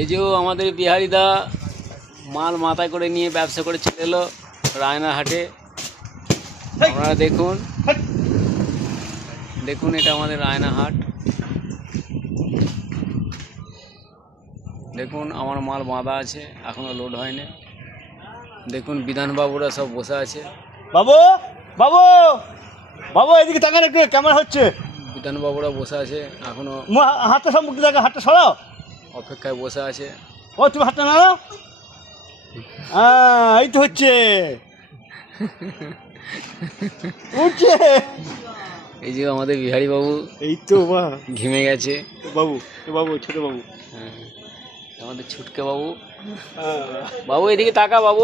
এই যে আমাদের বিহারিদা মাল মাথায় করে নিয়ে ব্যবসা করে চলে এলো রায়নাহাটে। আপনারা দেখুন দেখুন, এটা আমাদের রায়নাহাট। দেখুন আমার মাল বাঁধা আছে, এখনো লোড হয়নি। দেখুন বিধানবাবুরা সব বসে আছে। বাবু বাবু বাবু এদিকে তাকান একটু, ক্যামেরা হচ্ছে। বিধানবাবুরা বসে আছে এখনো, হাতটা সম্মুখে দেখা, হাতটা সরাও, অপেক্ষায় বসে আছে। ও তুমি হাতটা নাড়াও। হ্যাঁ এই তো হচ্ছে, উঠছে। এই যে আমাদের বিহারি বাবু, এই তো বাহ, ঘেমে গেছে। বাবু বাবু ছোট বাবু, হ্যাঁ আমাদের ছুটকে বাবু। বাবু এদিকে তাকা বাবু।